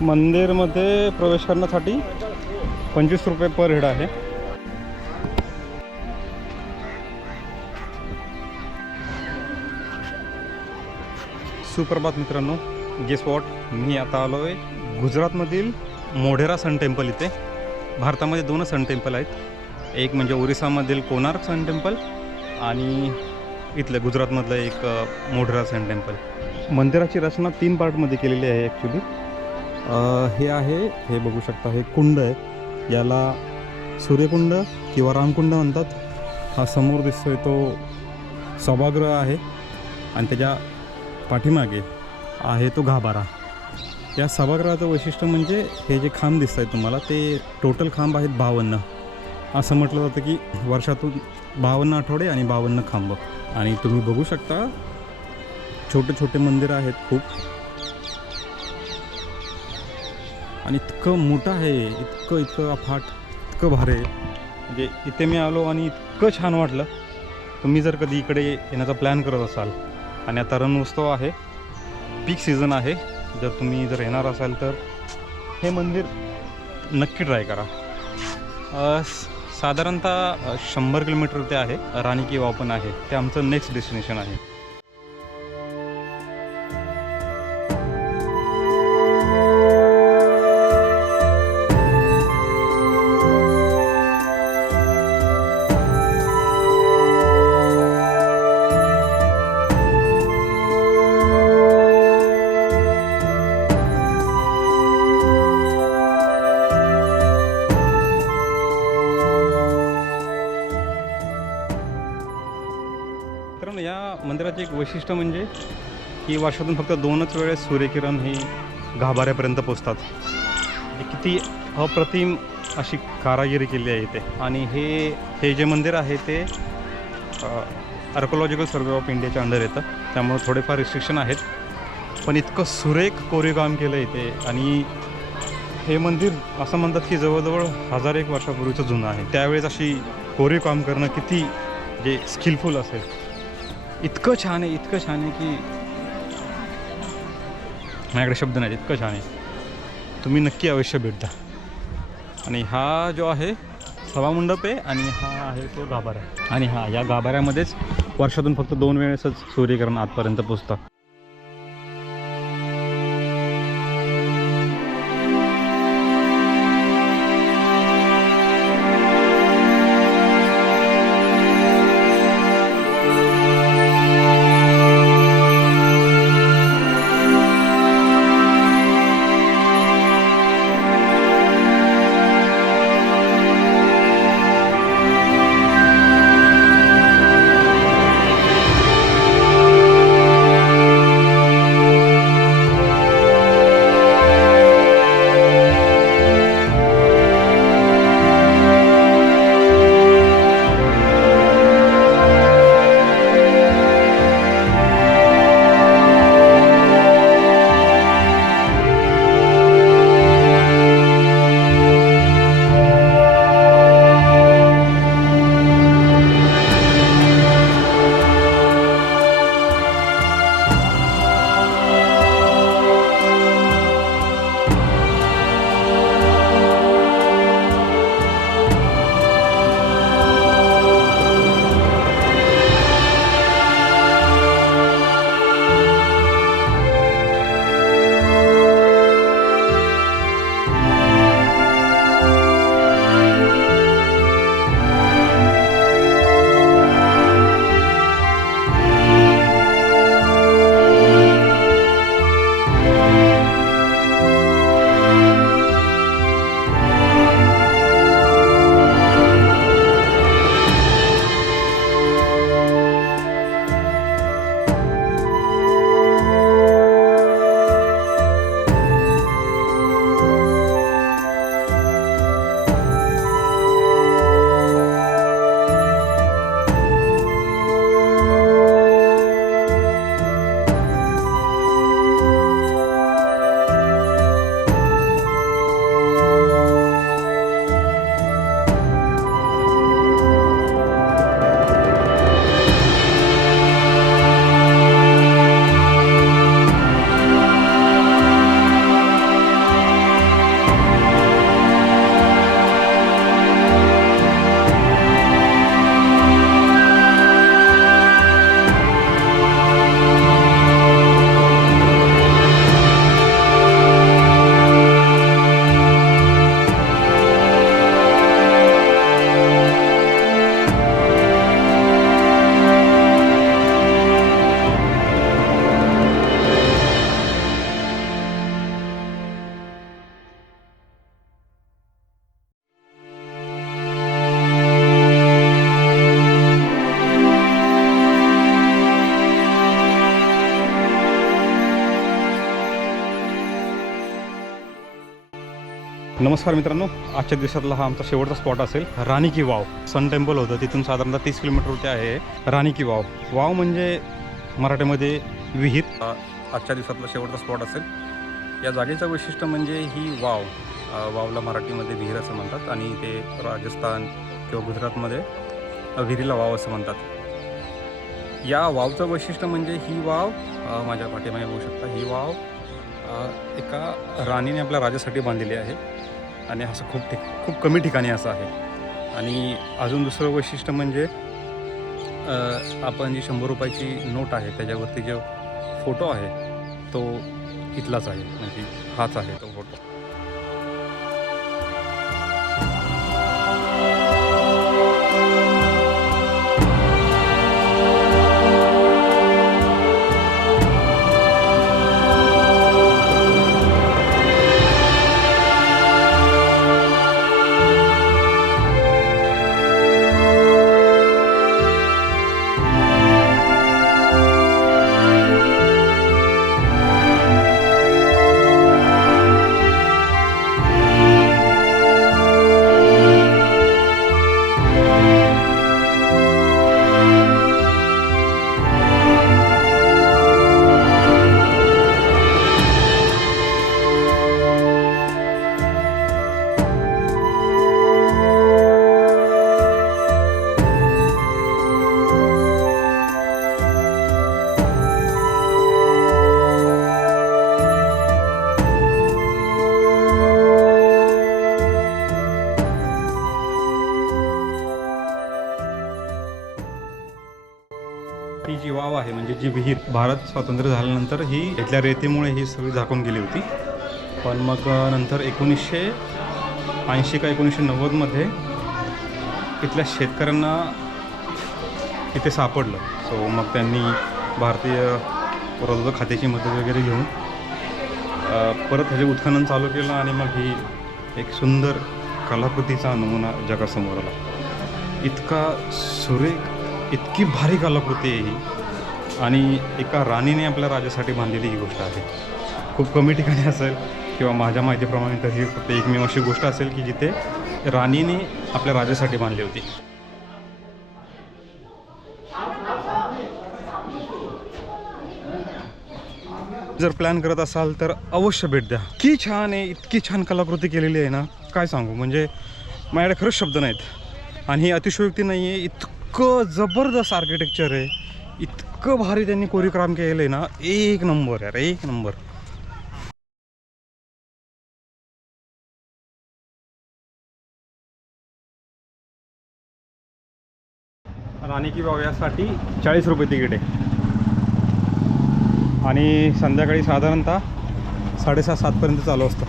मंदिरमध्ये प्रवेश करण्यासाठी 25 रुपये पर हेड आहे. सुप्रभात मित्रांनो, गेस वॉट, मी आता आलो आहे गुजरातमधील मोढेरा सन टेम्पल इथे. भारतामध्ये 2 सन टेम्पल आहेत, एक म्हणजे ओरिसामधील कोणार्क सन टेम्पल आणि इथलं गुजरातमधलं एक मोढेरा सन टेम्पल. मंदिराची रचना 3 पार्टमध्ये केलेली आहे ॲक्च्युली. हे बघू शकता, हे कुंड आहे, याला सूर्यकुंड किंवा रामकुंड म्हणतात. हा समोर दिसतोय तो सभागृह आहे आणि त्याच्या पाठीमागे आहे तो गाभारा. या सभागृहाचं वैशिष्ट्य म्हणजे हे जे खांब दिसत आहेत तुम्हाला, ते टोटल खांब आहेत 52. असं म्हटलं जातं की वर्षातून 52 आठवडे आणि 52 खांब. आणि तुम्ही बघू शकता छोटे छोटे मंदिरं आहेत खूप, आणि इतकं मोठं आहे, इतकं अफाट, इतकं भारी. म्हणजे इथे मी आलो आणि इतकं छान वाटलं. तुम्ही जर कधी इकडे येण्याचा प्लॅन करत असाल, आणि आता रणोत्सव आहे, पीक सीझन आहे, जर येणार असाल तर हे मंदिर नक्की ट्राय करा. साधारणतः 100 किलोमीटर ते आहे. राणी की वाव पण आहे, ते आमचं नेक्स्ट डेस्टिनेशन आहे. मित्रांनो, या मंदिराचे एक वैशिष्ट्य म्हणजे की वर्षातून फक्त 2च वेळेस सूर्यकिरण हे गाभाऱ्यापर्यंत पोचतात. किती अप्रतिम अशी कारागिरी केली आहे इथे. आणि हे जे मंदिर आहे ते आर्कोलॉजिकल सर्वे ऑफ इंडियाच्या अंडर येतं, त्यामुळे थोडेफार रिस्ट्रिक्शन आहेत, पण इतकं सुरेख कोरीवकाम केलं इथे. आणि हे मंदिर असं म्हणतात की जवळजवळ 1001 वर्षापूर्वीचं जुनं आहे. त्यावेळेस अशी कोरीवकाम करणं किती जे स्किलफुल असेल. इतकं छान आहे की माझ्याकडे शब्द नाही, इतकं छान आहे. तुम्ही नक्की अवश्य भेट द्या. आणि हा जो आहे सभामंडप आहे, आणि हा आहे तो गाभारा. आणि या गाभाऱ्यामध्येच वर्षातून फक्त 2 वेळेसच सूर्यकिरण आतपर्यंत पोचतं. नमस्कार मित्रांनो, आजच्या दिवसातला हा आमचा शेवटचा स्पॉट असेल राणी की वाव. सन टेम्पल होतं तिथून साधारणतः 30 किलोमीटरवरती आहे राणी की वाव. वाव म्हणजे मराठीमध्ये विहीर. आजच्या दिवसातला शेवटचा स्पॉट असेल. या जागेचं वैशिष्ट्य म्हणजे ही वाव. वावला मराठीमध्ये विहीर असं म्हणतात आणि ते राजस्थान किंवा गुजरातमध्ये विहिरीला वाव असं म्हणतात. या वावचं वैशिष्ट्य म्हणजे ही वाव माझ्या पाठीमागे बघू शकता. ही वाव एका राणीने आपल्या राजासाठी बांधलेली आहे आणि असं खूप कमी ठिकाणी असं आहे. आणि अजून दुसरं वैशिष्ट्य म्हणजे आपण जी 100 रुपयाची नोट आहे त्याच्यावरती जो फोटो आहे तो इथलाच आहे, म्हणजे हाच आहे तो फोटो. ही जी वाव आहे म्हणजे जी विहीर, भारत स्वातंत्र्य झाल्यानंतर ही इथल्या रेतीमुळे ही सगळी झाकून गेली होती. पण मग नंतर 1980 का 1990मध्ये इथल्या शेतकऱ्यांना इथे सापडलं. सो मग त्यांनी भारतीय पुरातत्व खात्याची मदत वगैरे घेऊन परत ह्याचे उत्खनन चालू केलं आणि मग ही एक सुंदर कलाकृतीचा नमुना जगासमोर आला. इतका सुरेख, इतकी भारी कलाकृती आहे ही आणि एका राणीने आपल्या राजासाठी बांधलेली ही गोष्ट आहे. खूप कमी ठिकाणी असेल किंवा माझ्या माहितीप्रमाणे तर ही फक्त एकमेव अशी गोष्ट असेल की जिथे राणीने आपल्या राजासाठी बांधली होती. जर प्लॅन करत असाल तर अवश्य भेट द्या. इतकी छान आहे, इतकी छान कलाकृती केलेली आहे ना, काय सांगू. म्हणजे माझ्याकडे खरंच शब्द नाहीत. आणि ही अतिशयोक्ती नाही आहे. इतकं जबरदस्त आर्किटेक्चर आहे, इतकं भारी त्यांनी कोरीवकाम केलं आहे ना, एक नंबर यार, एक नंबर. राणी की वाव यासाठी 40 रुपये तिकीट आहे आणि संध्याकाळी साधारणतः 6:30-7 पर्यंत चालू असतं.